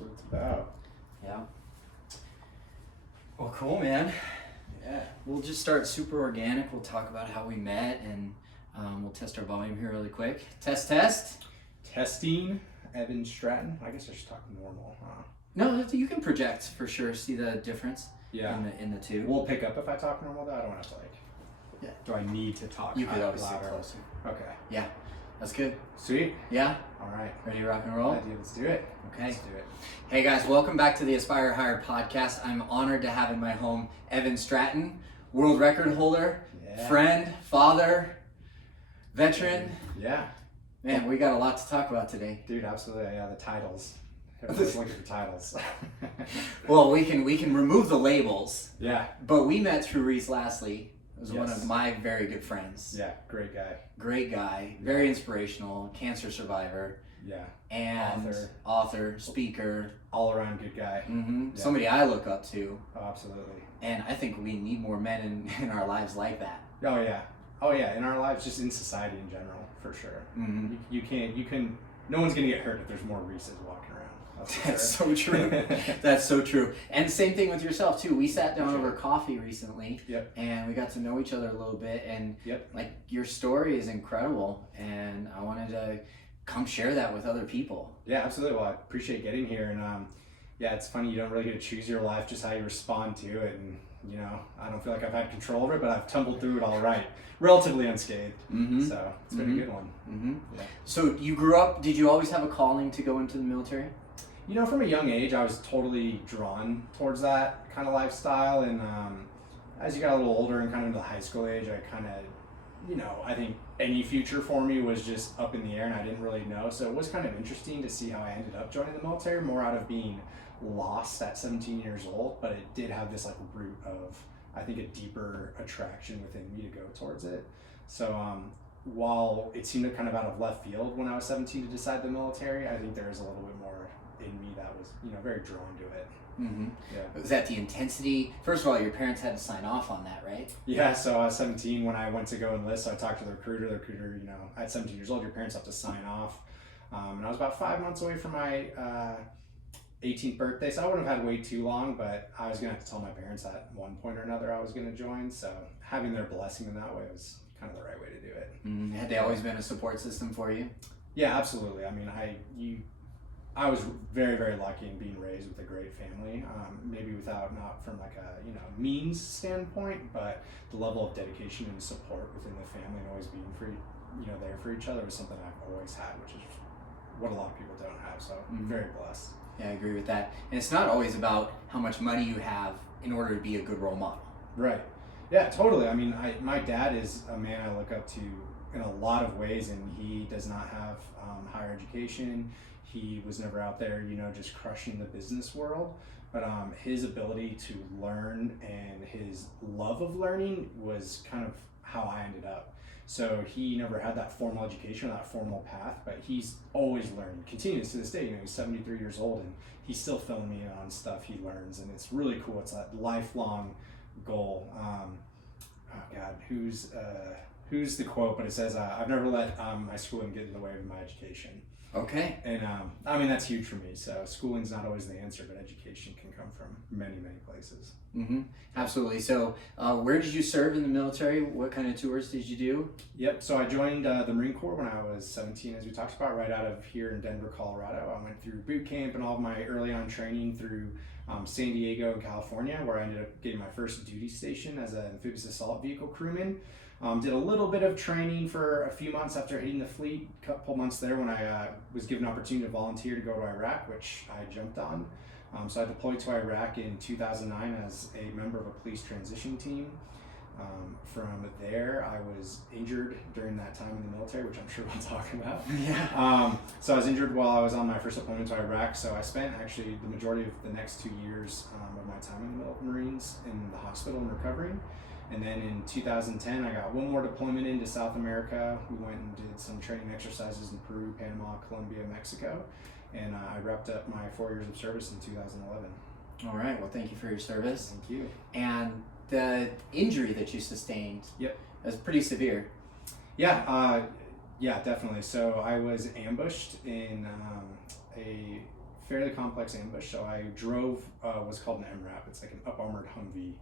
That's what it's about. Yeah. Well, cool, man. Yeah. We'll just start super organic. We'll talk about how we met, and we'll test our volume here really quick. Test. Testing. Evan Stratton. I guess I should talk normal, huh? No, you can project for sure. See the difference. Yeah. In the two. We'll pick up if I talk normal, though. I don't want to Yeah. Do I need to talk? You could always louder? sit closer. Okay. Yeah. That's good. Sweet. Yeah. All right. Ready to rock and roll? Let's do it. Okay. Let's do it. Hey guys, welcome back to the Aspire Higher podcast. I'm honored to have in my home Evan Stratton, world record holder, friend, father, veteran. Yeah. Man, we got a lot to talk about today. Dude, absolutely. Yeah, the titles. Everyone's looking for titles. Well, we can remove the labels. Yeah. But we met through Reese Lastly. It was one Yes. of my very good friends. Yeah, great guy. Great guy, very inspirational, cancer survivor, Yeah. and author, speaker. All around good guy. Mm-hmm. Yeah. Somebody I look up to. Oh, absolutely. And I think we need more men in our lives like that. Oh yeah. Oh yeah. In our lives, just in society in general, for sure. Mm-hmm. You can. No one's gonna get hurt if there's more Reese's walking around. That's so true. That's so true. And same thing with yourself too. We sat down Sure. over coffee recently. Yep. And we got to know each other a little bit. And Yep. like your story is incredible. And I wanted to come share that with other people. Yeah, absolutely. Well, I appreciate getting here, and yeah, it's funny you don't really get to choose your life, just how you respond to it, and you know, I don't feel like I've had control over it, but I've tumbled through it all right, relatively unscathed. Mm-hmm. So it's been a good one. Mm-hmm. Yeah. So you grew up. Did you always have a calling to go into the military? You know, from a young age, I was totally drawn towards that kind of lifestyle, and as you got a little older and kind of into the high school age, I kind of, you know, I think any future for me was just up in the air, and I didn't really know. So it was kind of interesting to see how I ended up joining the military, more out of being lost at 17 years old, but it did have this like root of, I think, a deeper attraction within me to go towards it. So while it seemed kind of out of left field when I was 17 to decide the military, I think there was a little bit more in me that was, you know, very drawn to it. Mm-hmm. Yeah. Was that the intensity? First of all, your parents had to sign off on that, right? Yeah, so I was 17 when I went to go enlist, so I talked to the recruiter. The recruiter, you know, at 17 years old, your parents have to sign off. And I was about 5 months away from my 18th birthday, so I wouldn't have had to wait too long, but I was going to have to tell my parents at one point or another I was going to join, so having their blessing in that way was kind of the right way to do it. Mm-hmm. Had they always been a support system for you? Yeah, absolutely. I mean, I was very, very lucky in being raised with a great family. Maybe not from like a, you know, means standpoint, but the level of dedication and support within the family and always being there for each other was something I've always had, which is what a lot of people don't have. So I'm very blessed. Yeah, I agree with that. And it's not always about how much money you have in order to be a good role model. Right. Yeah, totally. I mean, my dad is a man I look up to in a lot of ways, and he does not have higher education. He was never out there, you know, just crushing the business world. But his ability to learn and his love of learning was kind of how I ended up. So he never had that formal education or that formal path, but he's always learning, continues to this day. You know, he's 73 years old and he's still filling me in on stuff he learns, and it's really cool. It's that lifelong goal. Oh God, who's the quote? But it says, "I've never let my schooling get in the way of my education." Okay. And I mean, that's huge for me. So schooling's not always the answer, but education can come from many, many places. Mm-hmm. Absolutely. So where did you serve in the military? What kind of tours did you do? Yep. So I joined the Marine Corps when I was 17, as we talked about, right out of here in Denver, Colorado. I went through boot camp and all of my early on training through San Diego and California, where I ended up getting my first duty station as an amphibious assault vehicle crewman. Did a little bit of training for a few months after hitting the fleet, a couple months there when I was given an opportunity to volunteer to go to Iraq, which I jumped on. So I deployed to Iraq in 2009 as a member of a police transition team. From there, I was injured during that time in the military, which I'm sure we'll talk about. Yeah. So I was injured while I was on my first deployment to Iraq. So I spent actually the majority of the next 2 years of my time in the Marines in the hospital and recovering. And then in 2010, I got one more deployment into South America. We went and did some training exercises in Peru, Panama, Colombia, Mexico. And I wrapped up my 4 years of service in 2011. All right. Well, thank you for your service. Thank you. And the injury that you sustained, Yep, was pretty severe. Yeah, definitely. So I was ambushed in a fairly complex ambush. So I drove what's called an MRAP. It's like an up-armored Humvee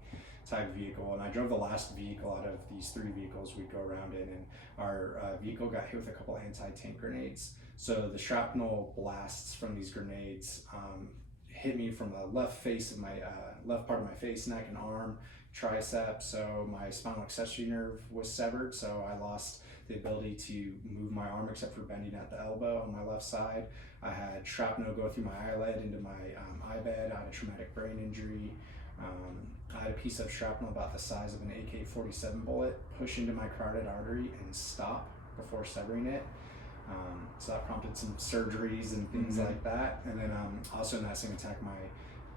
type vehicle, and I drove the last vehicle out of these 3 vehicles we'd go around in, and our vehicle got hit with a couple anti-tank grenades. So the shrapnel blasts from these grenades hit me from the left face of my left part of my face, neck, and arm, tricep. So my spinal accessory nerve was severed, so I lost the ability to move my arm except for bending at the elbow on my left side. I had shrapnel go through my eyelid into my eye bed. I had a traumatic brain injury. I had a piece of shrapnel about the size of an AK-47 bullet push into my carotid artery and stop before severing it. So that prompted some surgeries and things like that. And then also in that same attack, my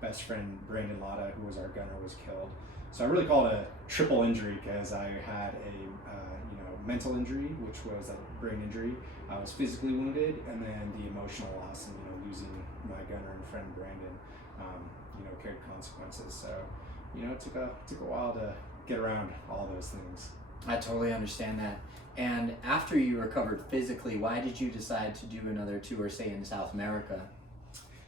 best friend Brandon Lotta, who was our gunner, was killed. So I really call it a triple injury because I had a mental injury, which was a brain injury. I was physically wounded, and then the emotional loss and losing my gunner and friend Brandon carried consequences. So it took a while to get around all those things. I totally understand that. And after you recovered physically, why did you decide to do another tour, say in South America?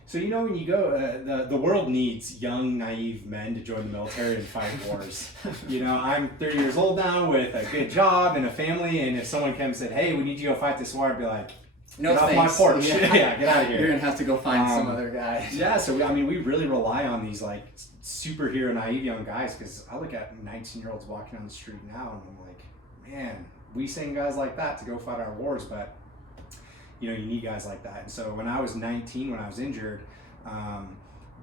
So when you go, the world needs young, naive men to join the military and fight wars. I'm 30 years old now with a good job and a family, and if someone came and said, "Hey, we need you to go fight this war," I'd be like, "No, get thanks. off my porch." Yeah, get out of here. You're gonna have to go find some other guy. Yeah, so we really rely on these like superhero naive young guys, because I look at 19-year-olds walking down the street now, and I'm like, man, we send guys like that to go fight our wars, but you need guys like that. And so when I was 19, when I was injured,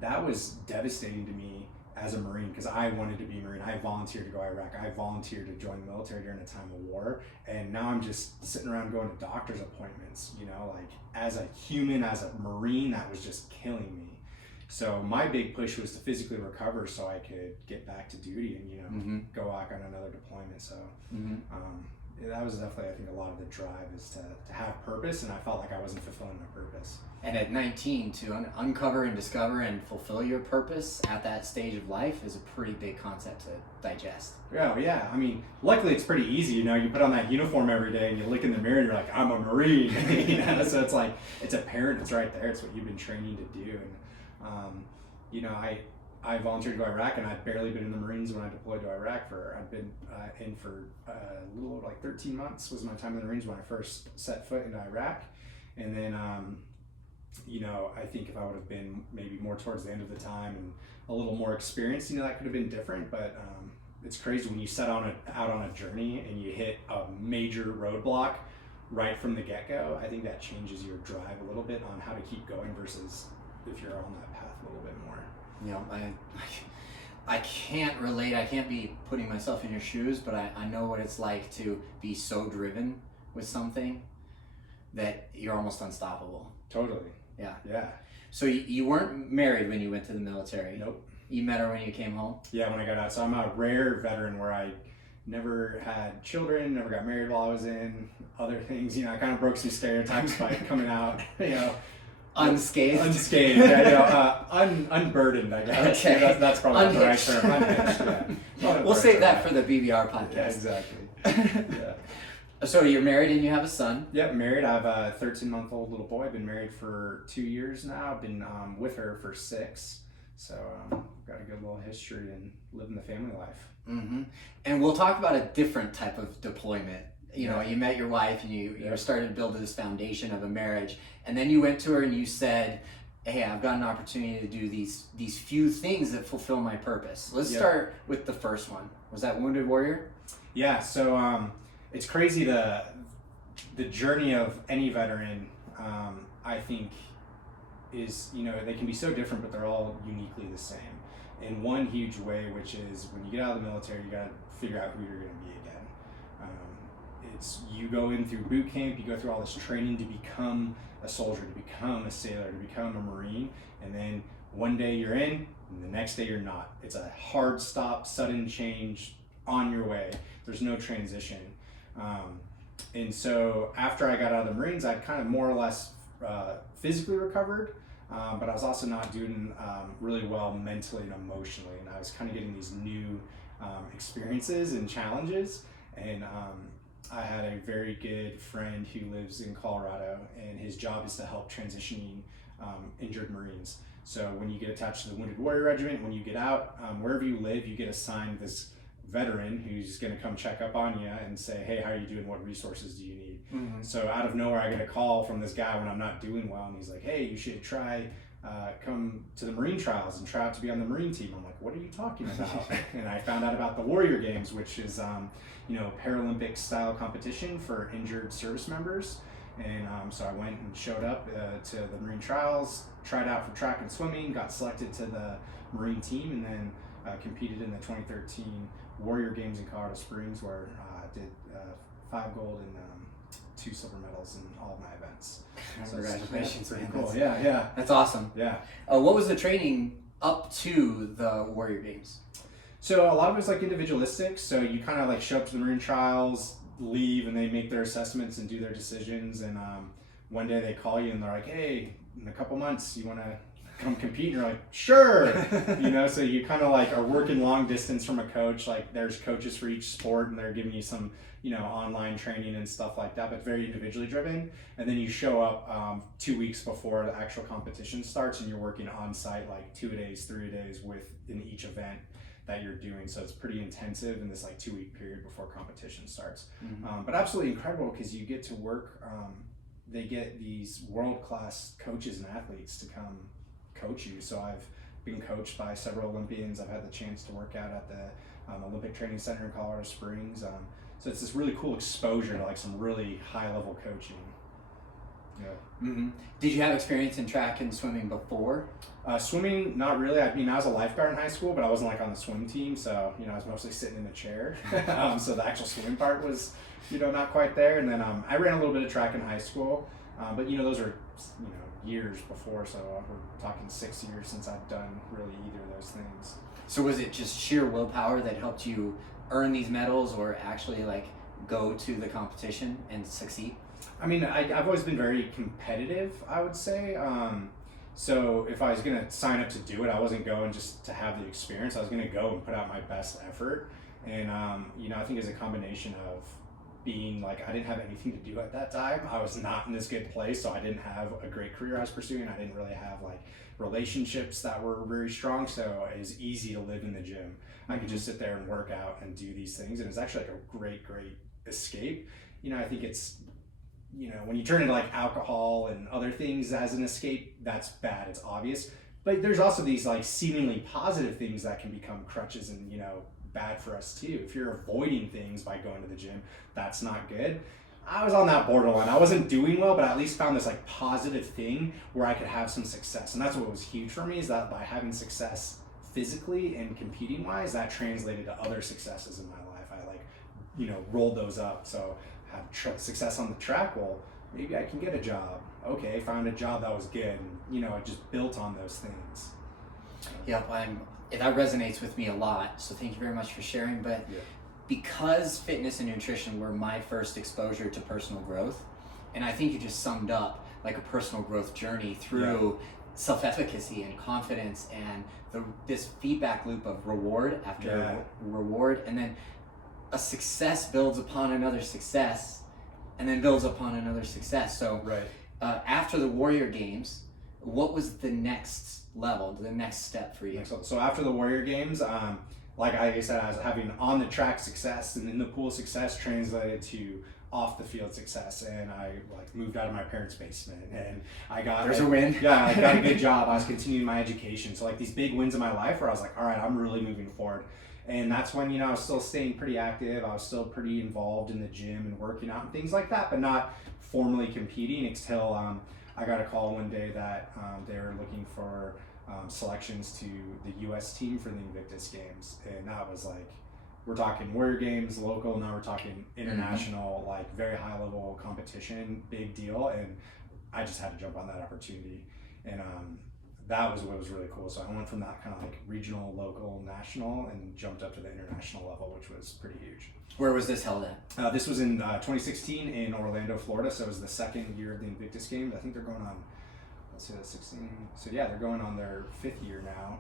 that was devastating to me as a Marine, because I wanted to be a Marine. I volunteered to go to Iraq. I volunteered to join the military during a time of war. And now I'm just sitting around going to doctor's appointments, like as a human, as a Marine, that was just killing me. So my big push was to physically recover so I could get back to duty and, go out on another deployment. So, that was definitely, I think, a lot of the drive is to have purpose, and I felt like I wasn't fulfilling my purpose. And at 19, to uncover and discover and fulfill your purpose at that stage of life is a pretty big concept to digest. Oh, yeah. I mean, luckily it's pretty easy. You put on that uniform every day and you look in the mirror and you're like, I'm a Marine. So it's like, it's apparent, it's right there. It's what you've been training to do. And, I volunteered to go to Iraq, and I'd barely been in the Marines when I deployed to Iraq. I'd been in for a little over like 13 months was my time in the Marines when I first set foot into Iraq. And then, I think if I would have been maybe more towards the end of the time and a little more experienced, that could have been different. But it's crazy when you set out on a journey and you hit a major roadblock right from the get-go. I think that changes your drive a little bit on how to keep going versus if you're on that path a little bit more. I can't relate. I can't be putting myself in your shoes, but I know what it's like to be so driven with something that you're almost unstoppable. Totally. Yeah. So you weren't married when you went to the military? Nope. You met her when you came home? Yeah, when I got out. So I'm a rare veteran where I never had children, never got married while I was in, other things. I kind of broke some stereotypes by coming out, unscathed, unburdened, I guess. Okay. That's probably the right term. Unhitched, yeah. We'll save that for the BBR podcast. Yeah, exactly. Yeah. So you're married and you have a son? Yep, married. I have a 13-month-old little boy. I've been married for 2 years now. I've been with her for 6. So got a good little history and living the family life. Mm-hmm. And we'll talk about a different type of deployment. You met your wife and you started to build this foundation of a marriage, and then you went to her and you said, "Hey, I've got an opportunity to do these few things that fulfill my purpose." Let's start with the first one. Was that Wounded Warrior? Yeah. So it's crazy the journey of any veteran. I think is they can be so different, but they're all uniquely the same in one huge way, which is when you get out of the military, you got to figure out who you're going to be again. You go in through boot camp, you go through all this training to become a soldier, to become a sailor, to become a Marine, and then one day you're in, and the next day you're not. It's a hard stop, sudden change, on your way. There's no transition. And so after I got out of the Marines, I'd kind of more or less physically recovered, but I was also not doing really well mentally and emotionally, and I was kind of getting these new experiences and challenges, and I had a very good friend who lives in Colorado, and his job is to help transitioning injured Marines. So when you get attached to the Wounded Warrior Regiment, when you get out, wherever you live, you get assigned this veteran who's going to come check up on you and say, hey, how are you doing? What resources do you need? So out of nowhere, I get a call from this guy when I'm not doing well, and he's like, hey, you should try come to the Marine trials and try out to be on the Marine team. I'm like, what are you talking about? And I found out about the Warrior Games, which is Paralympic style competition for injured service members. And so I went and showed up to the Marine trials, tried out for track and swimming, got selected to the Marine team, and then competed in the 2013 Warrior Games in Colorado Springs, where I did 5 gold and 2 silver medals in all of my events. So congratulations, pretty man. cool. Yeah. That's awesome. Yeah. What was the training up to the Warrior Games? So a lot of it's like individualistic. So you kind of like show up to the Marine trials, leave, and they make their assessments and do their decisions. And one day they call you and they're like, hey, in a couple months, you want to come compete? And you're like, sure. So you kind of like are working long distance from a coach. Like there's coaches for each sport, and they're giving you some online training and stuff like that, but very individually driven. And then you show up 2 weeks before the actual competition starts, and you're working on site like 2 days, 3 days within each event that you're doing. So it's pretty intensive in this like 2 week period before competition starts. But absolutely incredible, because you get to work, they get these world-class coaches and athletes to come coach you. So I've been coached by several Olympians. I've had the chance to work out at the Olympic Training Center in Colorado Springs. So it's this really cool exposure to like some really high-level coaching. Yeah. Did you have experience in track and swimming before? Swimming, not really. I mean, I was a lifeguard in high school, but I wasn't like on the swim team, so I was mostly sitting in the chair. So the actual swim part was, not quite there. And then I ran a little bit of track in high school, but those are years before, so we're talking 6 years since I've done really either of those things. So was it just sheer willpower that helped you earn these medals, or actually like go to the competition and succeed? I mean, I've always been very competitive, I would say. So if I was going to sign up to do it, I wasn't going just to have the experience. I was going to go and put out my best effort. And, I think it's a combination of being like, I didn't have anything to do at that time. I was not in this good place, so I didn't have a great career I was pursuing. I didn't really have like relationships that were very strong, so it was easy to live in the gym. I could just sit there and work out and do these things, and it's actually like a great escape. I think it's, when you turn into like alcohol and other things as an escape, that's bad, it's obvious. But there's also these like seemingly positive things that can become crutches and, bad for us too. If you're avoiding things by going to the gym, that's not good. I was on that borderline. I wasn't doing well, but I at least found this like positive thing where I could have some success. And that's what was huge for me, is that by having success physically and competing wise, that translated to other successes in my life. I rolled those up. So have success on the track. Well, maybe I can get a job. Okay, found a job that was good. And, I just built on those things. Yep, that resonates with me a lot. So thank you very much for sharing. But because fitness and nutrition were my first exposure to personal growth, and I think you just summed up like a personal growth journey through self-efficacy and confidence and this feedback loop of reward after reward, and then a success builds upon another success, and then builds upon another success. So after the Warrior Games, what was the next level, the next step for you? So after the Warrior Games, like I said, I was having on the track success, and in the pool success translated to off the field success, and I moved out of my parents' basement, and I got a win. I got a good job. I was continuing my education. So these big wins in my life where I was like, all right, I'm really moving forward. And that's when, I was still staying pretty active. I was still pretty involved in the gym and working out and things like that, but not formally competing until I got a call one day that they were looking for selections to the U.S. team for the Invictus Games. And that was we're talking Warrior Games, local, now we're talking international, very high level competition, big deal. And I just had to jump on that opportunity. And that was what was really cool. So I went from that kind of regional, local, national, and jumped up to the international level, which was pretty huge. Where was this held at? This was in 2016 in Orlando, Florida. So it was the second year of the Invictus Games. I think they're going on, let's see, that's 16. So yeah, they're going on their 5th year now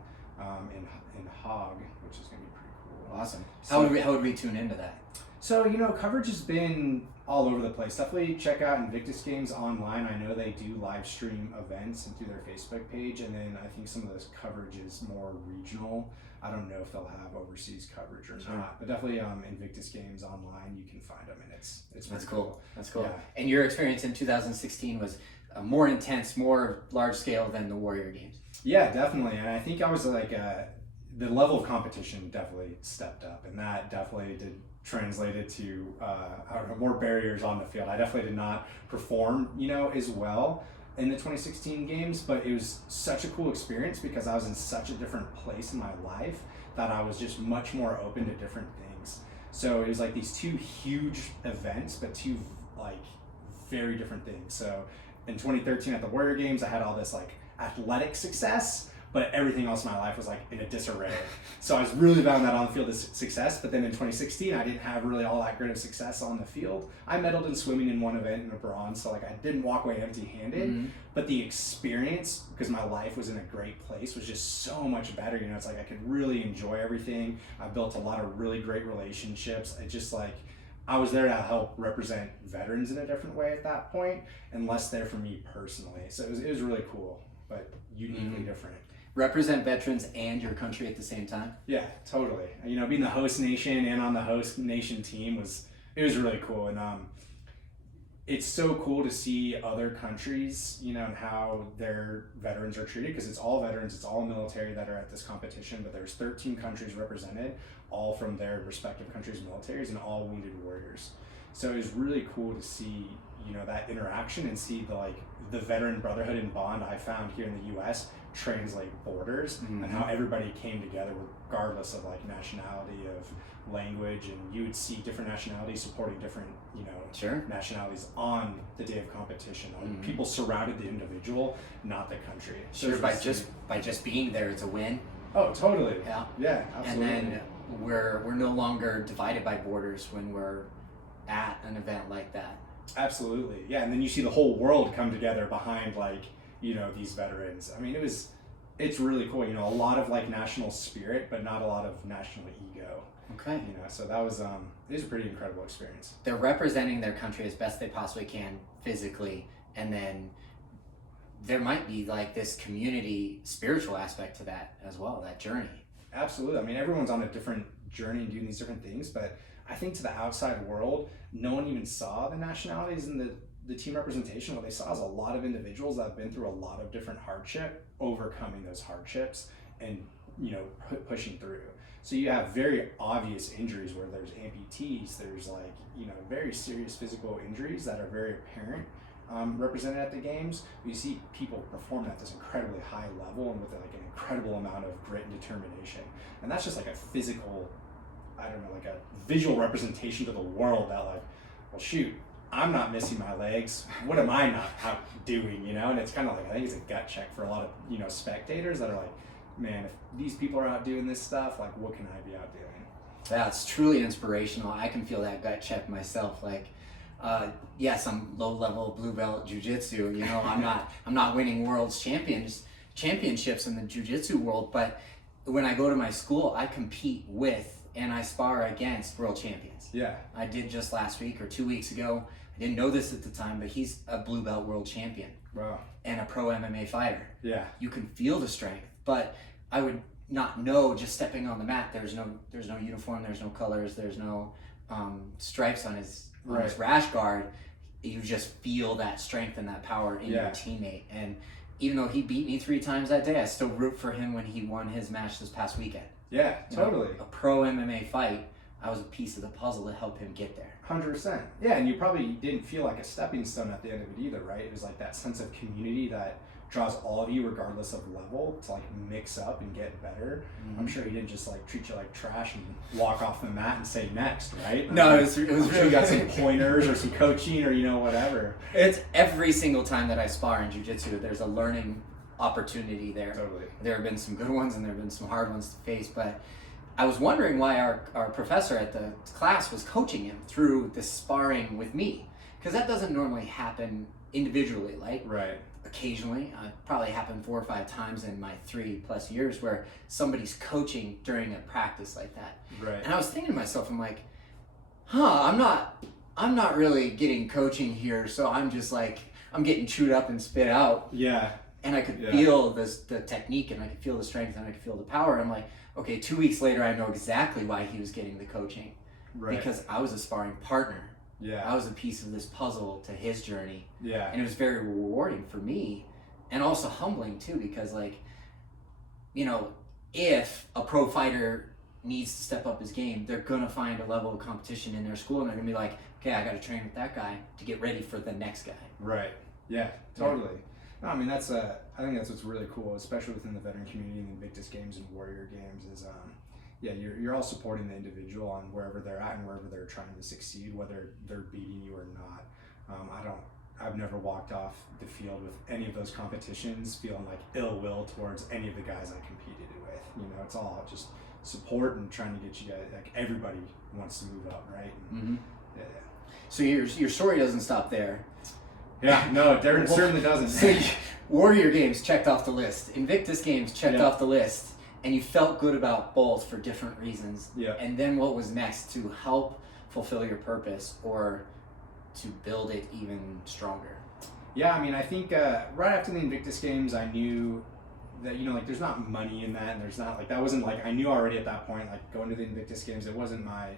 in Hog, which is going to be pretty cool. Awesome. So, how would we tune into that? So, coverage has been all over the place. Definitely check out Invictus Games online. I know they do live stream events and through their Facebook page, and then I think some of this coverage is more regional. I don't know if they'll have overseas coverage or not, but definitely Invictus Games online, you can find them, and it's That's cool. That's cool. Yeah. And your experience in 2016 was more intense, more large scale than the Warrior Games. Yeah, definitely. And I think I was like, the level of competition definitely stepped up, and that definitely did translated to I don't know, more barriers on the field. I definitely did not perform, as well in the 2016 games, but it was such a cool experience because I was in such a different place in my life that I was just much more open to different things. So it was like these two huge events, but two like very different things. So in 2013 at the Warrior Games, I had all this like athletic success, but everything else in my life was like in a disarray. So I was really valuing that on the field as success, but then in 2016, I didn't have really all that great of success on the field. I medaled in swimming in one event in a bronze, so like I didn't walk away empty-handed, but the experience, because my life was in a great place, was just so much better. It's like I could really enjoy everything. I built a lot of really great relationships. It just like, I was there to help represent veterans in a different way at that point, and less there for me personally. So it was really cool, but uniquely different. Represent veterans and your country at the same time. Yeah, totally. Being the host nation and on the host nation team was really cool, and it's so cool to see other countries, and how their veterans are treated, because it's all veterans, it's all military that are at this competition, but there's 13 countries represented, all from their respective countries' militaries, and all wounded warriors. So it was really cool to see, that interaction, and see the veteran brotherhood and bond I found here in the U.S. translate borders, and how everybody came together regardless of like nationality, of language, and you would see different nationalities supporting different nationalities on the day of competition. People surrounded the individual, not the country. So by just being there, it's a win. Oh, totally. Yeah, absolutely. And then we're no longer divided by borders when we're at an event like that. Absolutely, yeah. And then you see the whole world come together behind these veterans. I mean, it's really cool. A lot of like national spirit, but not a lot of national ego. Okay. So that was it was a pretty incredible experience. They're representing their country as best they possibly can physically, and then there might be like this community spiritual aspect to that as well, that journey. Absolutely. I mean, everyone's on a different journey and doing these different things, but I think to the outside world, no one even saw the nationalities and the team representation. What they saw is a lot of individuals that have been through a lot of different hardship, overcoming those hardships, and pushing through. So you have very obvious injuries where there's amputees, there's like very serious physical injuries that are very apparent, represented at the games. You see people perform at this incredibly high level and with like an incredible amount of grit and determination, and that's just like a physical, like a visual representation to the world that like, well, shoot, I'm not missing my legs. What am I not out doing? And it's kind of like, I think it's a gut check for a lot of spectators that are like, man, if these people are out doing this stuff, like, what can I be out doing? That's truly inspirational. I can feel that gut check myself. Like, yes, I'm low-level blue belt jiu-jitsu. I'm not winning world's championships in the jiu-jitsu world, but when I go to my school, I compete with and I spar against world champions. Yeah. I did just last week or 2 weeks ago. I didn't know this at the time, but he's a blue belt world champion. Wow. And a pro MMA fighter. Yeah. You can feel the strength, but I would not know just stepping on the mat. There's no uniform, there's no colors, there's no stripes on his rash guard. You just feel that strength and that power in your teammate. And even though he beat me 3 times that day, I still root for him when he won his match this past weekend. Yeah, totally. A pro MMA fight, I was a piece of the puzzle to help him get there. 100%. Yeah, and you probably didn't feel like a stepping stone at the end of it either, right? It was like that sense of community that draws all of you, regardless of level, to like mix up and get better. I'm sure he didn't just like treat you like trash and walk off the mat and say next, right? No, it was really sure you got some pointers or some coaching or whatever. It's every single time that I spar in jiu-jitsu, there's a learning opportunity there. Totally. There have been some good ones and there have been some hard ones to face, but I was wondering why our professor at the class was coaching him through the sparring with me, because that doesn't normally happen individually. Like, right. Occasionally, probably happened 4 or 5 times in my 3+ years where somebody's coaching during a practice like that. Right. And I was thinking to myself, I'm like, I'm not really getting coaching here, so I'm just like, I'm getting chewed up and spit out. Yeah. And I could feel the technique, and I could feel the strength, and I could feel the power. I'm like, okay, 2 weeks later, I know exactly why he was getting the coaching. Right. Because I was a sparring partner. Yeah. I was a piece of this puzzle to his journey. Yeah. And it was very rewarding for me, and also humbling too, because like, you know, if a pro fighter needs to step up his game, they're gonna find a level of competition in their school, and they're gonna be like, okay, I gotta train with that guy to get ready for the next guy. Right. Yeah, totally. No, I mean, I think that's what's really cool, especially within the veteran community and Invictus Games and Warrior Games, is you're all supporting the individual on wherever they're at and wherever they're trying to succeed, whether they're beating you or not. I've never walked off the field with any of those competitions feeling like ill will towards any of the guys I competed with. You know, it's all just support and trying to get you guys, like, everybody wants to move up, right? And, yeah. So your story doesn't stop there. Yeah, no, it certainly doesn't. So Warrior Games checked off the list. Invictus Games checked off the list. And you felt good about both for different reasons. Yeah. And then what was next to help fulfill your purpose or to build it even stronger? Yeah, I mean, I think right after the Invictus Games, I knew that, you know, like, there's not money in that, and there's not, like, that wasn't, like, I knew already at that point, like, going to the Invictus Games, it wasn't my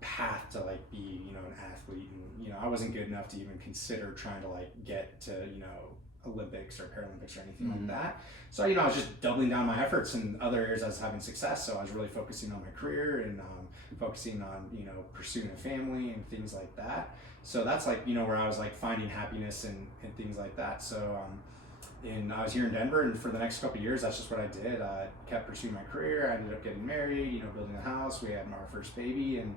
path to, like, be, you know, an athlete, and, you know, I wasn't good enough to even consider trying to, like, get to, you know, Olympics or Paralympics or anything like that. So, you know, I was just doubling down my efforts in other areas I was having success. So I was really focusing on my career and focusing on, you know, pursuing a family and things like that. So that's, like, you know, where I was, like, finding happiness and things like that. So and I was here in Denver, and for the next couple of years, that's just what I did. I kept pursuing my career. I ended up getting married, you know, building a house. We had our first baby, and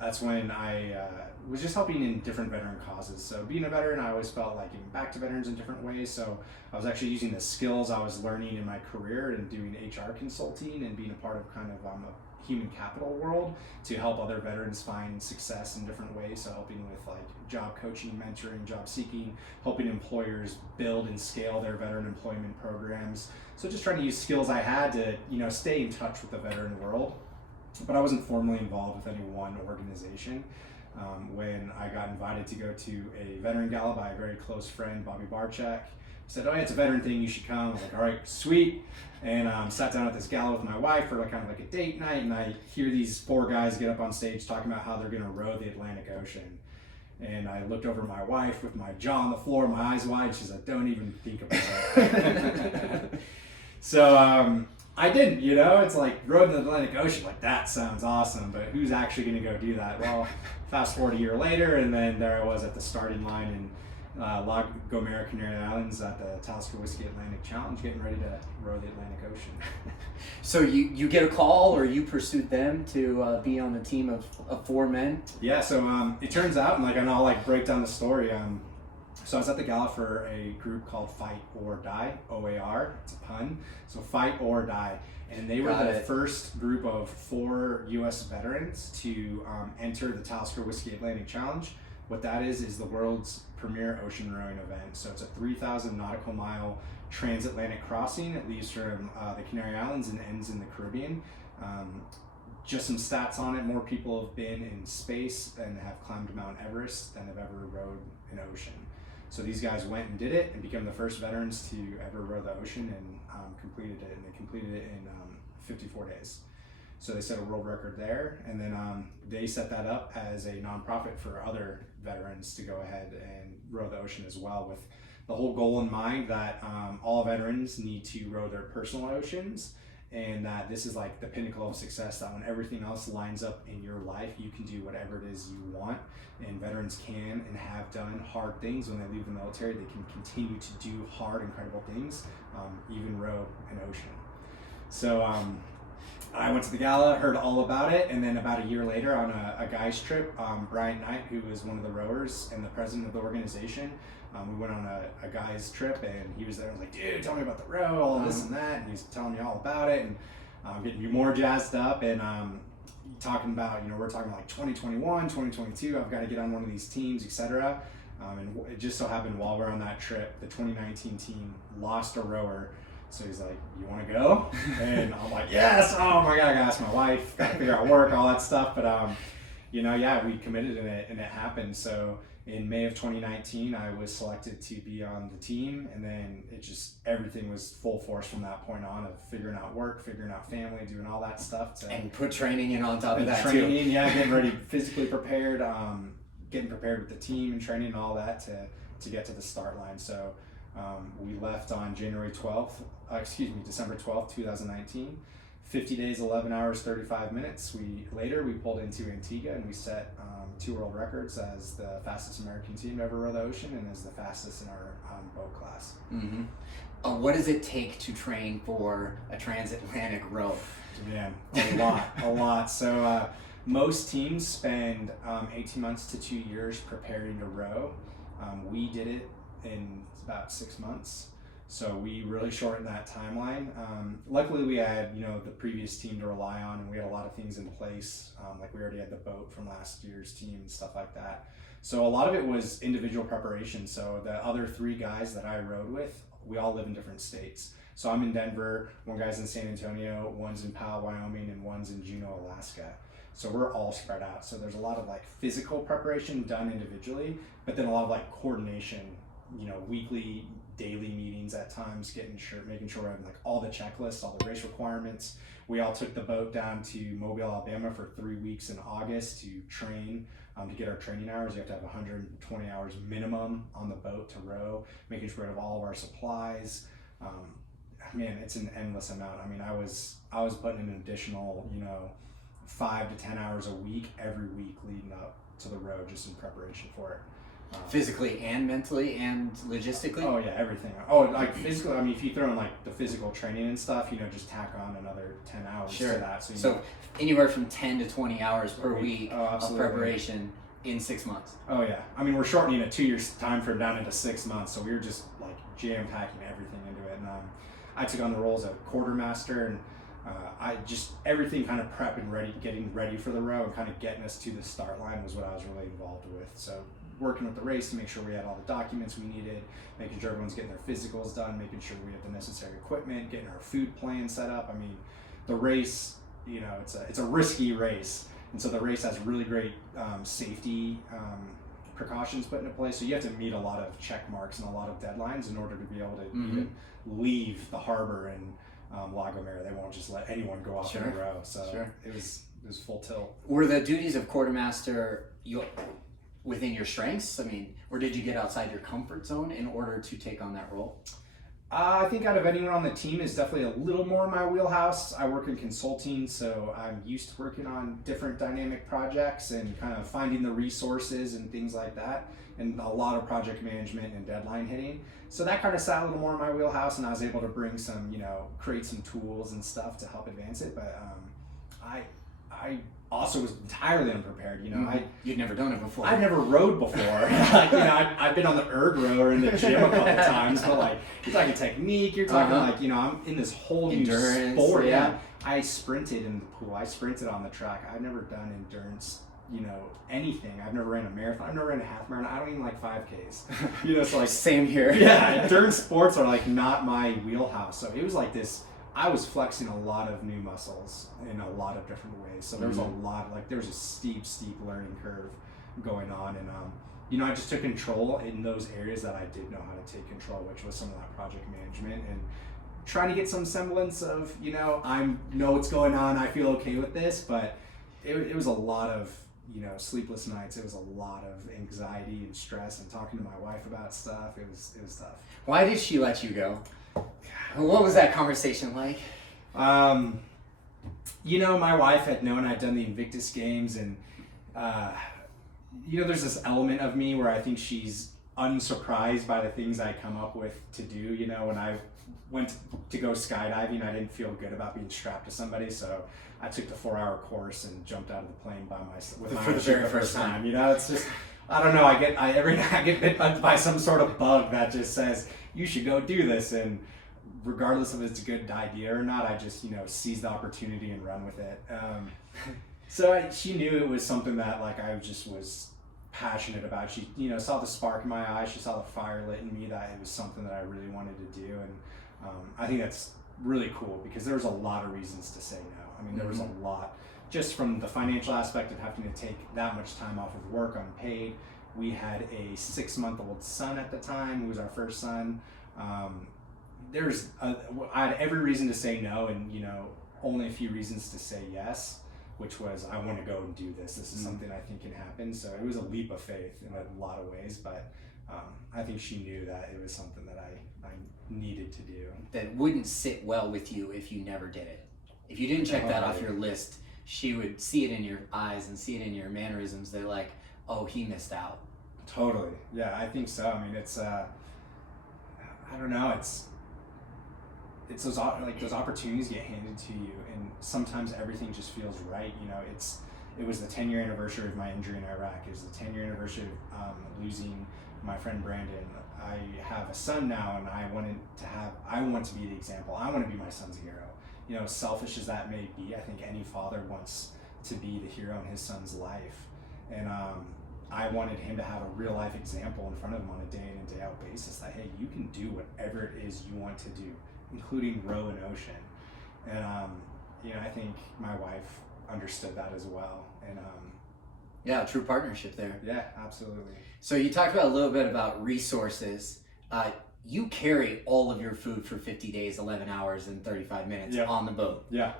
that's when I was just helping in different veteran causes. So being a veteran, I always felt like giving back to veterans in different ways. So I was actually using the skills I was learning in my career and doing HR consulting and being a part of kind of a human capital world to help other veterans find success in different ways. So helping with, like, job coaching, mentoring, job seeking, helping employers build and scale their veteran employment programs. So just trying to use skills I had to, you know, stay in touch with the veteran world. But I wasn't formally involved with any one organization. When I got invited to go to a veteran gala by a very close friend, Bobby Barchak, he said, "Oh yeah, it's a veteran thing, you should come." I was like, "All right, sweet." And sat down at this gala with my wife for, like, kind of like a date night, and I hear these 4 guys get up on stage talking about how they're gonna row the Atlantic Ocean. And I looked over at my wife with my jaw on the floor, my eyes wide. She's like, "Don't even think about it." So I didn't, you know, it's like, road to the Atlantic Ocean, like, that sounds awesome, but who's actually going to go do that? Well, fast forward a year later, and then there I was at the starting line in La Gomera, Canary Islands at the Talisker Whiskey Atlantic Challenge, getting ready to row the Atlantic Ocean. So you get a call, or you pursued them to be on the team of 4 men? Yeah, so it turns out, and, like, and I'll, like, break down the story. So I was at the gala for a group called Fight Oar Die, OAR, it's a pun. So Fight Oar Die. And they were the first group of 4 U.S. veterans to enter the Talisker Whiskey Atlantic Challenge. What that is the world's premier ocean rowing event. So it's a 3,000 nautical mile transatlantic crossing. It leaves from the Canary Islands and ends in the Caribbean. Just some stats on it: more people have been in space and have climbed Mount Everest than have ever rowed an ocean. So these guys went and did it and became the first veterans to ever row the ocean and completed it. And they completed it in 54 days. So they set a world record there. And then they set that up as a nonprofit for other veterans to go ahead and row the ocean as well, with the whole goal in mind that all veterans need to row their personal oceans, and that this is, like, the pinnacle of success, that when everything else lines up in your life, you can do whatever it is you want. And veterans can and have done hard things when they leave the military. They can continue to do hard, incredible things, even row an ocean. So I went to the gala, heard all about it, and then about a year later on a guy's trip, Brian Knight, who was one of the rowers and the president of the organization, we went on a guy's trip, and he was there. I was like, "Dude, tell me about the row, all this and that," and he was telling me all about it, and getting me more jazzed up, and talking about, you know, we're talking about, like, 2021, 2022, I've got to get on one of these teams, etc. And it just so happened while we're on that trip, the 2019 team lost a rower. So he's like, "You want to go?" And I'm like, "Yes!" Oh my God, I gotta ask my wife, gotta figure out work, all that stuff. But Yeah, we committed in it and it happened. So in May of 2019, I was selected to be on the team, and then everything was full force from that point on, of figuring out work, figuring out family, doing all that stuff. And put training in on top of that training, too. Yeah, getting ready, physically prepared, getting prepared with the team and training and all that to get to the start line. So we left on December 12th, 2019. 50 days, 11 hours, 35 minutes. We pulled into Antigua and we set 2 world records as the fastest American team to ever row the ocean and as the fastest in our boat class. Mm-hmm. What does it take to train for a transatlantic row? Man, a lot. So most teams spend 18 months to 2 years preparing to row. We did it in about 6 months. So we really shortened that timeline. Luckily, we had the previous team to rely on, and we had a lot of things in place. Like we already had the boat from last year's team and stuff like that. So a lot of it was individual preparation. So the other 3 guys that I rowed with, we all live in different states. So I'm in Denver, one guy's in San Antonio, one's in Powell, Wyoming, and one's in Juneau, Alaska. So we're all spread out. So there's a lot of physical preparation done individually, but then a lot of coordination, weekly, daily meetings at times, making sure we're having all the checklists, all the race requirements. We all took the boat down to Mobile, Alabama for 3 weeks in August to train, to get our training hours. You have to have 120 hours minimum on the boat to row, making sure we have all of our supplies. Man, it's an endless amount. I mean, I was putting in an additional, 5 to 10 hours a week every week leading up to the row, just in preparation for it. Physically and mentally and logistically? Oh yeah, everything. Oh, physically, I mean, if you throw in the physical training and stuff, just tack on another 10 hours sure. to that. So anywhere from 10 to 20 hours per week of preparation in 6 months. Oh yeah. I mean, we're shortening a 2 years time frame down into 6 months, so we were just jam packing everything into it. And I took on the role as a quartermaster, and everything kind of prep and getting ready for the row and kind of getting us to the start line was what I was really involved with. So working with the race to make sure we had all the documents we needed, making sure everyone's getting their physicals done, making sure we have the necessary equipment, getting our food plan set up. I mean, the race, it's a risky race, and so the race has really great safety precautions put into place. So you have to meet a lot of check marks and a lot of deadlines in order to be able to even leave the harbor in La Gomera. They won't just let anyone go off in a row. So it was full tilt. Were the duties of quartermaster within your strengths? I mean, or did you get outside your comfort zone in order to take on that role? I think out of anyone on the team is definitely a little more in my wheelhouse. I work in consulting, so I'm used to working on different dynamic projects and kind of finding the resources and things like that, and a lot of project management and deadline hitting. So that kind of sat a little more in my wheelhouse, and I was able to bring some, create some tools and stuff to help advance it. But I also was entirely unprepared. You'd never done it before. I've never rowed before. I've been on the erg rower in the gym a couple times, but you're talking technique. You're talking I'm in this whole endurance, new sport. Yeah, I sprinted in the pool. I sprinted on the track. I've never done endurance. Anything. I've never ran a marathon. I've never ran a half marathon. I don't even like 5Ks. So same here. Yeah, endurance sports are not my wheelhouse. So it was this. I was flexing a lot of new muscles in a lot of different ways. So there was a lot, there was a steep learning curve going on. And, I just took control in those areas that I did know how to take control, which was some of that project management and trying to get some semblance of, I know what's going on. I feel okay with this, but it was a lot of, sleepless nights. It was a lot of anxiety and stress and talking to my wife about stuff. It was tough. Why did she let you go? What was that conversation like? My wife had known I'd done the Invictus Games, and there's this element of me where I think she's unsurprised by the things I come up with to do. When I went to go skydiving, I didn't feel good about being strapped to somebody, so I took the 4-hour course and jumped out of the plane by myself for the very first time. It's just, I don't know. Every night I get bit by some sort of bug that just says you should go do this, and regardless of if it's a good idea or not, I just seize the opportunity and run with it. So she knew it was something that I just was passionate about. She saw the spark in my eye. She saw the fire lit in me that it was something that I really wanted to do, and I think that's really cool because there was a lot of reasons to say no. I mean, there was a lot just from the financial aspect of having to take that much time off of work unpaid. We had a 6-month-old son at the time, who was our first son. I had every reason to say no, and only a few reasons to say yes, which was, I want to go and do this. This is something I think can happen. So it was a leap of faith in a lot of ways, but I think she knew that it was something that I needed to do. That wouldn't sit well with you if you never did it. If you didn't check that off your list, she would see it in your eyes and see it in your mannerisms. They're like, oh, he missed out. Totally. Yeah, I think so. I mean, it's I don't know. It's those opportunities get handed to you, and sometimes everything just feels right. It was the 10-year anniversary of my injury in Iraq. It was the 10-year anniversary of losing my friend Brandon. I have a son now, and I want to be the example. I want to be my son's hero. Selfish as that may be, I think any father wants to be the hero in his son's life. And I wanted him to have a real life example in front of him on a day in and day out basis that, hey, you can do whatever it is you want to do, including row an ocean. And I think my wife understood that as well. And yeah, true partnership there. Yeah, absolutely. So you talked about a little bit about resources. You carry all of your food for 50 days, 11 hours, and 35 minutes on the boat. Yeah.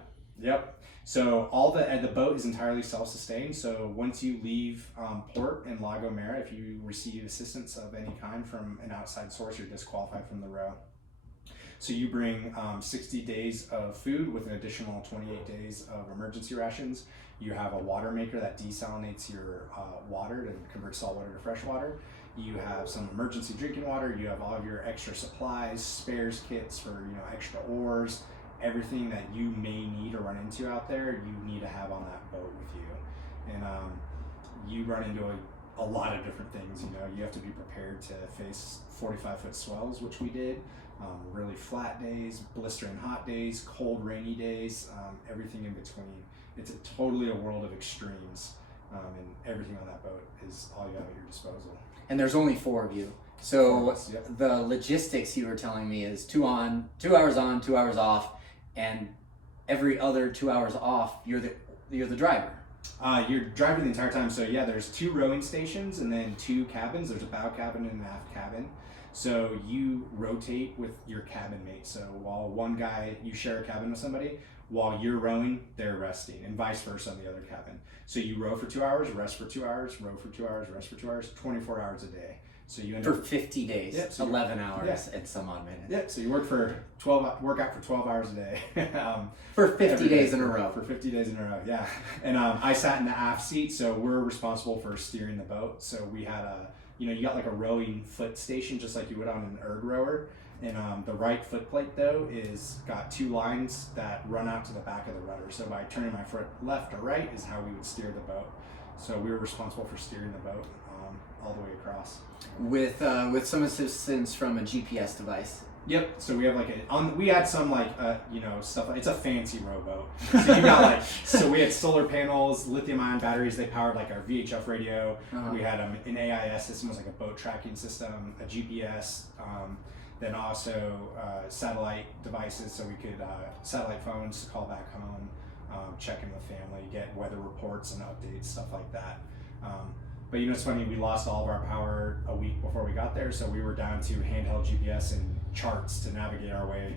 Yep. So the boat is entirely self-sustained. So once you leave port in La Gomera, if you receive assistance of any kind from an outside source, you're disqualified from the row. So you bring 60 days of food with an additional 28 days of emergency rations. You have a water maker that desalinates your water to convert salt water to fresh water. You have some emergency drinking water. You have all of your extra supplies, spares kits for extra oars, everything that you may need or run into out there. You need to have on that boat with you, and you run into a lot of different things. You have to be prepared to face 45-foot swells, which we did. Really flat days, blistering hot days, cold rainy days, everything in between. It's totally a world of extremes, and everything on that boat is all you have at your disposal. And there's only 4 of you. So Yep. the logistics you were telling me is 2 hours on, 2 hours off, and every other 2 hours off, you're the driver. You're driving the entire time. So yeah, there's 2 rowing stations and then 2 cabins. There's a bow cabin and an aft cabin. So you rotate with your cabin mate. So while one guy, you share a cabin with somebody, while you're rowing, they're resting, and vice versa on the other cabin. So you row for 2 hours, rest for 2 hours, row for 2 hours, rest for 2 hours, 24 hours a day. So you end up for 50 days, yep, so 11 hours and some odd minutes. Yeah, so you work out for 12 hours a day. For 50 days in a row. For 50 days in a row, yeah. And I sat in the aft seat, so we're responsible for steering the boat. So we had you got like a rowing foot station, just like you would on an erg rower. And the right foot plate, though, is got 2 lines that run out to the back of the rudder. So by turning my foot left or right is how we would steer the boat. So we were responsible for steering the boat all the way across. With some assistance from a GPS device. Yep. So we have we had some stuff. It's a fancy rowboat. So you got so we had solar panels, lithium-ion batteries. They powered our VHF radio. We had an AIS system, was like a boat tracking system, a GPS. Then also satellite devices, so we could satellite phones to call back home, check in with family, get weather reports and updates, stuff like that. But it's funny, we lost all of our power a week before we got there, so we were down to handheld GPS and charts to navigate our way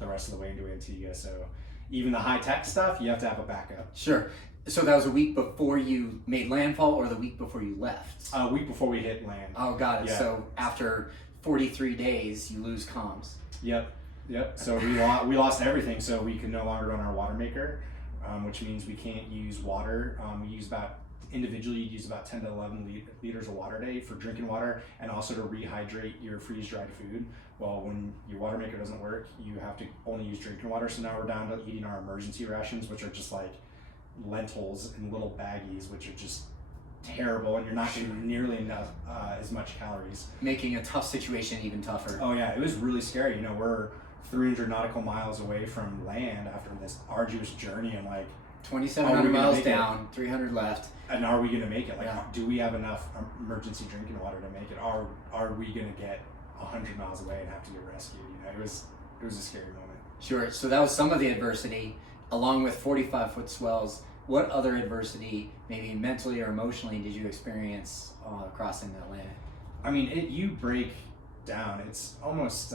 the rest of the way into Antigua. So even the high-tech stuff, you have to have a backup. Sure. So that was a week before you made landfall, or the week before you left? A week before we hit land. Oh, got it. Yeah. So after 43 days, you lose comms. Yep. So we lost everything. So we could no longer run our water maker, which means we can't use water. We use individually, you'd use about 10 to 11 liters of water a day for drinking water, and also to rehydrate your freeze-dried food. Well, when your water maker doesn't work, you have to only use drinking water. So now we're down to eating our emergency rations, which are just like lentils in little baggies, which are just terrible, and you're not getting nearly enough as much calories, making a tough situation even tougher. Oh yeah, it was really scary. We're 300 nautical miles away from land after this arduous journey, and 2,700 miles down, 300 left. And are we going to make it? Do we have enough emergency drinking water to make it? Are we going to get 100 miles away and have to get rescued? It was a scary moment. Sure. So that was some of the adversity, along with 45-foot swells. what other adversity, maybe mentally or emotionally, did you experience crossing the Atlantic? I mean, you break down. It's almost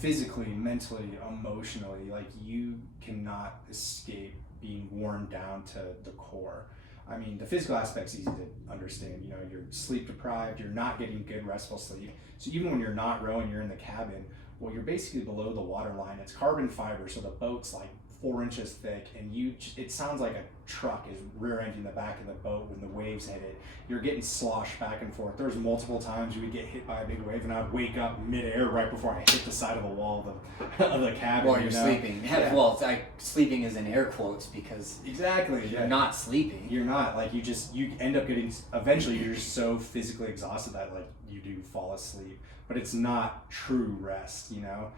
physically, mentally, emotionally, like you cannot escape being worn down to the core. I mean, the physical aspect's easy to understand. You know, you're sleep deprived, you're not getting good restful sleep. So even when you're not rowing, you're in the cabin, well, you're basically below the water line. It's carbon fiber, so the boat's like 4 inches thick, and it sounds like a truck is rear-ending the back of the boat when the waves hit it. You're getting sloshed back and forth. There's multiple times you would get hit by a big wave, and I'd wake up mid-air right before I hit the side of the wall of the cabin. While you're sleeping. Yeah. Well, sleeping is in air quotes because exactly, you're not sleeping. You're not. Like, you end up getting, eventually you're just so physically exhausted that like you do fall asleep, but it's not true rest, you know?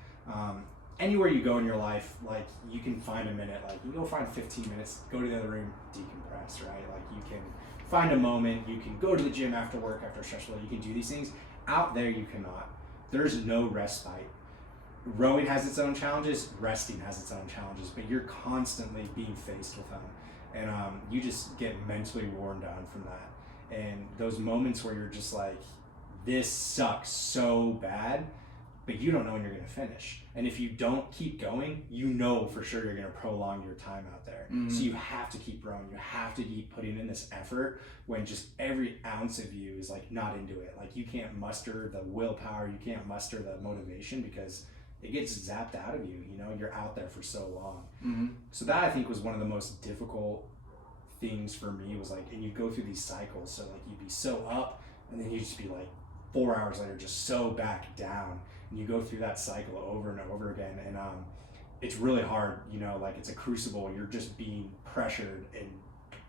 Anywhere you go in your life, like you can find a minute, like you go find 15 minutes, go to the other room, decompress, right? Like you can find a moment, you can go to the gym after work, after a stressful day, you can do these things. Out there you cannot. There's no respite. Rowing has its own challenges, resting has its own challenges, but you're constantly being faced with them. And you just get mentally worn down from that. And those moments where you're just like, this sucks so bad, but you don't know when you're going to finish. And if you don't keep going, you know for sure you're going to prolong your time out there. Mm-hmm. So you have to keep rowing. You have to keep putting in this effort when just every ounce of you is like not into it. Like you can't muster the willpower, you can't muster the motivation because it gets zapped out of you. You know, you're out there for so long. Mm-hmm. So that I think was one of the most difficult things for me was like, and you go through these cycles. So like you'd be so up and then you'd just be like 4 hours later, just so back down. And you go through that cycle over and over again, and it's really hard, you know, like it's a crucible. You're just being pressured and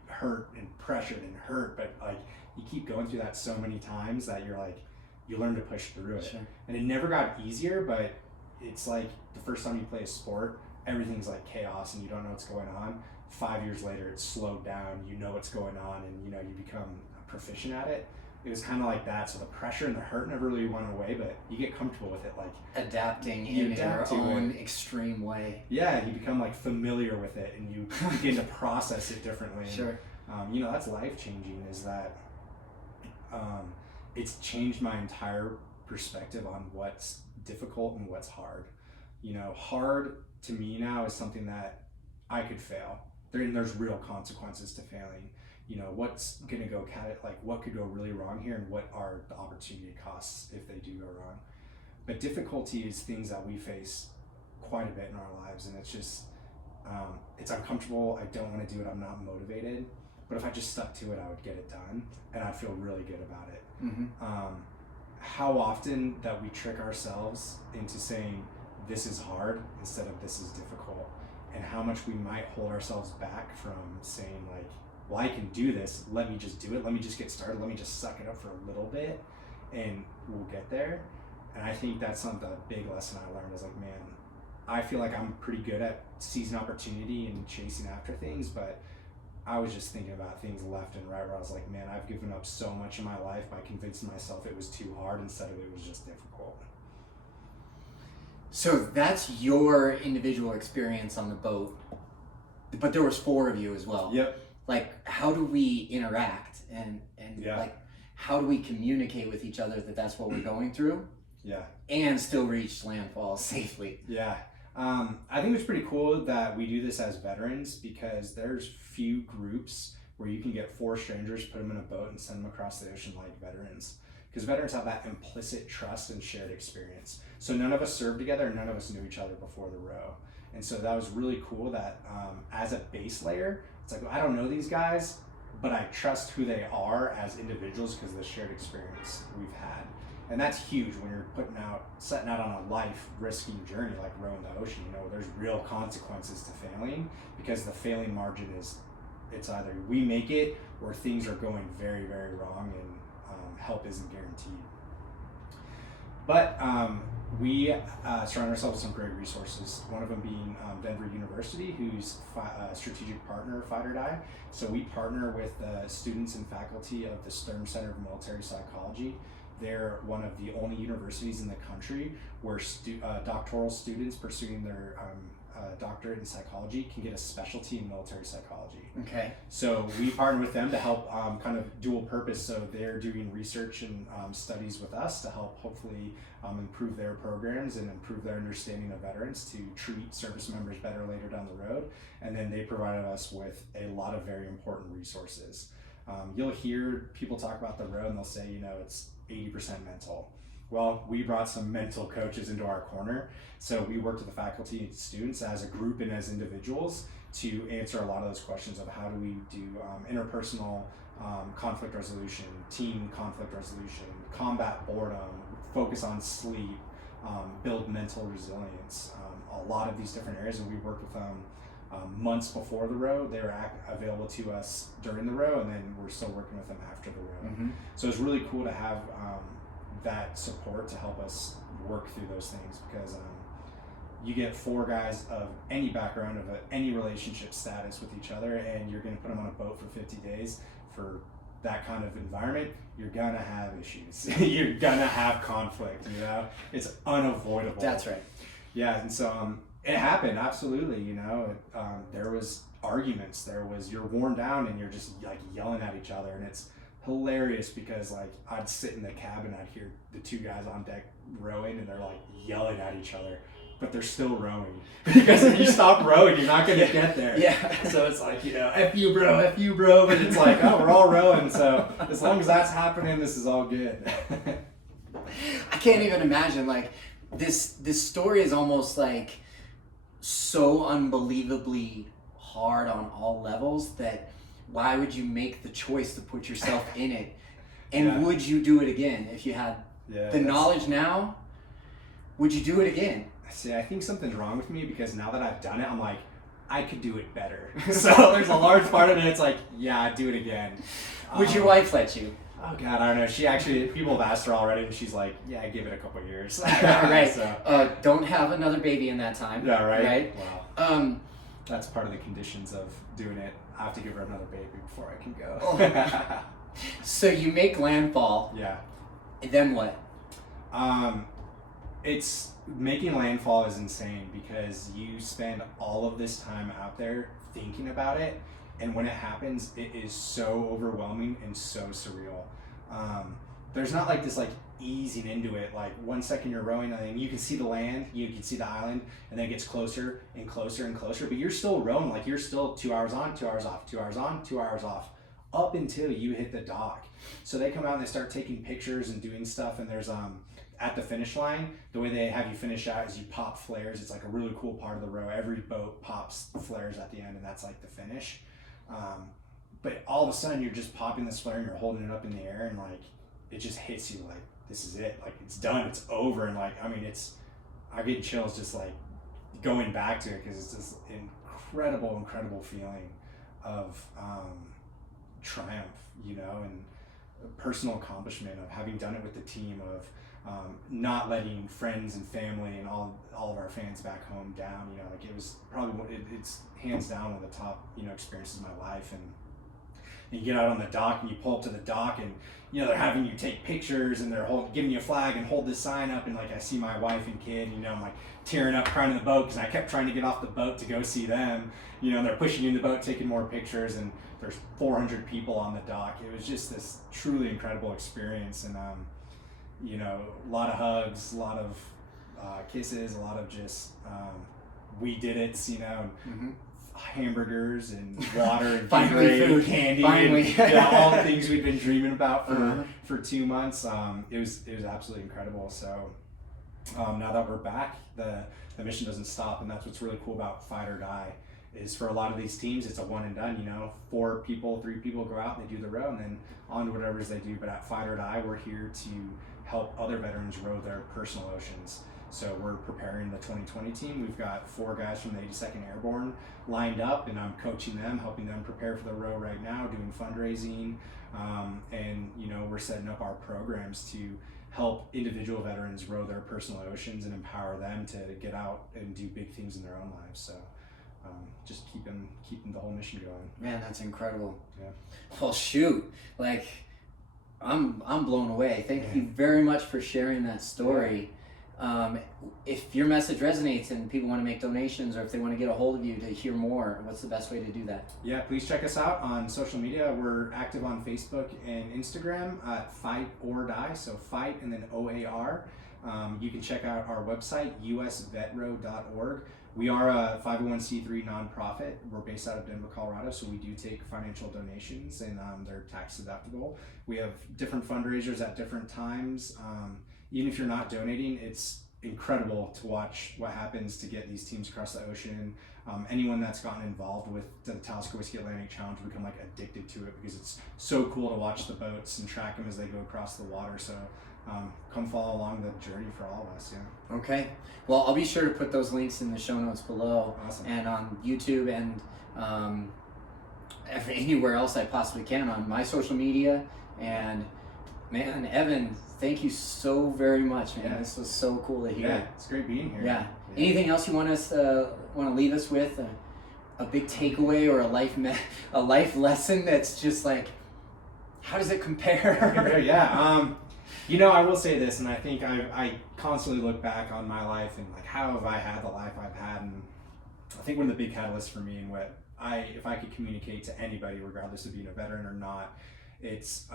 hurt and pressured and hurt, but like you keep going through that so many times that you're like, you learn to push through it. Sure. And it never got easier, but it's like the first time you play a sport, everything's like chaos and you don't know what's going on. 5 years later, it's slowed down, you know what's going on, and you know, you become proficient at it. It was kind of like that. So the pressure and the hurt never really went away, but you get comfortable with it, like adapting in your own extreme way. Yeah, you become like familiar with it, and you begin to process it differently. Sure. And, you know, that's life changing. Is that it's changed my entire perspective on what's difficult and what's hard. You know, hard to me now is something that I could fail. There's real consequences to failing. You know, what's going to go what could go really wrong here, and what are the opportunity costs if they do go wrong. But difficulty is things that we face quite a bit in our lives, and it's just it's uncomfortable. I don't want to do it. I'm not motivated, but if I just stuck to it, I would get it done, and I'd feel really good about it. Mm-hmm. How often that we trick ourselves into saying this is hard instead of this is difficult, and how much we might hold ourselves back from saying like, well, I can do this, let me just do it, let me just get started, let me just suck it up for a little bit, and we'll get there. And I think that's the big lesson I learned is like, man, I feel like I'm pretty good at seizing opportunity and chasing after things, but I was just thinking about things left and right where I was like, man, I've given up so much in my life by convincing myself it was too hard instead of it was just difficult. So that's your individual experience on the boat, but there was 4 of you as well. Yep. Like, how do we interact and yeah. Like, how do we communicate with each other that that's what we're going through? Yeah. And still reach landfall safely? Yeah. I think it's pretty cool that we do this as veterans, because there's few groups where you can get 4 strangers, put them in a boat and send them across the ocean like veterans. Because veterans have that implicit trust and shared experience. So none of us served together, and none of us knew each other before the row. And so that was really cool that as a base layer, it's like, I don't know these guys, but I trust who they are as individuals because of the shared experience we've had. And that's huge when you're setting out on a life-risking journey like rowing the ocean. You know, there's real consequences to failing, because the failing margin it's either we make it or things are going very, very wrong, and help isn't guaranteed. But we surround ourselves with some great resources, one of them being Denver University, who's a strategic partner of Oar Die. So we partner with the students and faculty of the Stern Center of Military Psychology. they're one of the only universities in the country where doctoral students pursuing their doctorate in psychology can get a specialty in military psychology. Okay. So we partner with them to help kind of dual purpose. So they're doing research and studies with us to help hopefully improve their programs and improve their understanding of veterans to treat service members better later down the road. And then they provided us with a lot of very important resources. You'll hear people talk about the road and they'll say, it's 80% mental. Well, we brought some mental coaches into our corner. So we worked with the faculty and students as a group and as individuals to answer a lot of those questions of how do we do interpersonal conflict resolution, team conflict resolution, combat boredom, focus on sleep, build mental resilience, a lot of these different areas. And we worked with them months before the row. They were available to us during the row, and then we're still working with them after the row. Mm-hmm. So it's really cool to have that support to help us work through those things, because you get 4 guys of any background, of any relationship status with each other, and you're going to put them on a boat for 50 days for that kind of environment. You're going to have issues. You're going to have conflict, it's unavoidable. That's right. Yeah. And so it happened. Absolutely. There was arguments, you're worn down and you're just like yelling at each other, and it's hilarious because like I'd sit in the cabin, I'd hear the 2 guys on deck rowing and they're like yelling at each other, but they're still rowing because if you stop rowing, you're not going to get there. Yeah. So it's like, F you bro, but it's like, oh, we're all rowing. So as long as that's happening, this is all good. I can't even imagine, like, this story is almost like so unbelievably hard on all levels that why would you make the choice to put yourself in it? And would you do it again if you had the knowledge now? Would you do it again? See, I think something's wrong with me because now that I've done it, I'm like, I could do it better. So there's a large part of it. It's like, yeah, I'd do it again. Would your wife let you? Oh God, I don't know. She actually, people have asked her already, and she's like, "Yeah, give it a couple years." Right. So, don't have another baby in that time. yeah. Right. Right. Wow. That's part of the conditions of doing it. I have to give her another baby before I can go. Oh. So you make landfall. Yeah. And then what? It's making landfall is insane because you spend all of this time out there thinking about it, and when it happens, it is so overwhelming and so surreal. There's not like this like easing into it. Like 1 second you're rowing and you can see the land, you can see the island, and then it gets closer and closer and closer. But you're still rowing, like you're still 2 hours on, 2 hours off, 2 hours on, 2 hours off, up until you hit the dock. So they come out and they start taking pictures and doing stuff. And there's at the finish line, the way they have you finish out is you pop flares. It's like a really cool part of the row. Every boat pops flares at the end, and that's like the finish. But all of a sudden you're just popping this flare and you're holding it up in the air, and like it just hits you like this is it, like it's done, it's over. And like, I mean, I get chills just like going back to it because it's this incredible feeling of triumph, and personal accomplishment of having done it with the team, of not letting friends and family and all of our fans back home down. Like it was probably it's hands down one of the top experiences of my life. And you get out on the dock and you pull up to the dock and they're having you take pictures and they're giving you a flag and hold this sign up, and like I see my wife and kid, I'm like tearing up crying in the boat because I kept trying to get off the boat to go see them, and they're pushing you in the boat, taking more pictures, and there's 400 people on the dock. It was just this truly incredible experience. And a lot of hugs, a lot of kisses, a lot of just we did it, and hamburgers and water and Gatorade, candy, and all the things we've been dreaming about for 2 months. It was absolutely incredible. So now that we're back, the mission doesn't stop, and that's what's really cool about Fight or Die. Is for a lot of these teams, it's a one and done. 4 people, 3 people go out and they do the row, and then on to whatever it is they do. But at Fight or Die, we're here to help other veterans row their personal oceans. So we're preparing the 2020 team. We've got 4 guys from the 82nd Airborne lined up, and I'm coaching them, helping them prepare for the row right now, doing fundraising, and we're setting up our programs to help individual veterans row their personal oceans and empower them to get out and do big things in their own lives. So just keeping the whole mission going. Man, that's incredible. Yeah. Well, shoot, like I'm blown away. Thank you very much for sharing that story. If your message resonates and people want to make donations, or if they want to get a hold of you to hear more, what's the best way to do that? Yeah, please check us out on social media. We're active on Facebook and Instagram at Fight Oar Die, so Fight and then OAR. You can check out our website, usvetro.org. We are a 501c3 nonprofit. We're based out of Denver, Colorado, so we do take financial donations, and they're tax deductible. We have different fundraisers at different times. Even if you're not donating, it's incredible to watch what happens to get these teams across the ocean. Anyone that's gotten involved with the Talisker Whiskey Atlantic Challenge become like addicted to it, because it's so cool to watch the boats and track them as they go across the water. So come follow along the journey for all of us. Yeah. Okay. Well, I'll be sure to put those links in the show notes below. Awesome. And on YouTube and anywhere else I possibly can on my social media. And man, Evan, thank you so very much, man. Yeah. This was so cool to hear. Yeah, it's great being here. Yeah. Anything else you want to leave us with? A big takeaway or a life lesson that's just like, how does it compare? Yeah. You know, I will say this, and I think I constantly look back on my life and like, how have I had the life I've had? And I think one of the big catalysts for me, and what if I could communicate to anybody, regardless of being a veteran or not, it's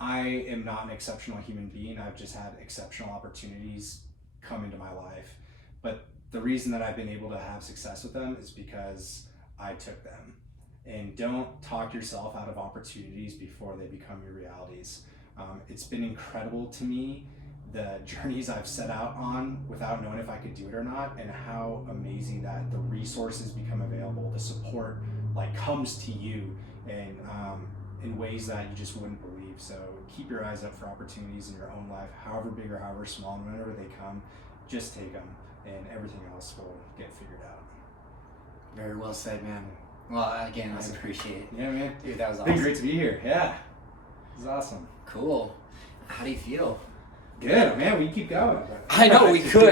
I am not an exceptional human being. I've just had exceptional opportunities come into my life. But the reason that I've been able to have success with them is because I took them. And don't talk yourself out of opportunities before they become your realities. It's been incredible to me, the journeys I've set out on without knowing if I could do it or not, and how amazing that the resources become available, the support like comes to you, and in ways that you just wouldn't believe. So keep your eyes up for opportunities in your own life, however big or however small, and whenever they come, just take them, and everything else will get figured out. Very well said, man. Well, again, I appreciate it. Yeah, man. Dude, that was It's awesome. been great to be here. Yeah. This is awesome. Cool. How do you feel? Good, man. We can keep going. I know we could.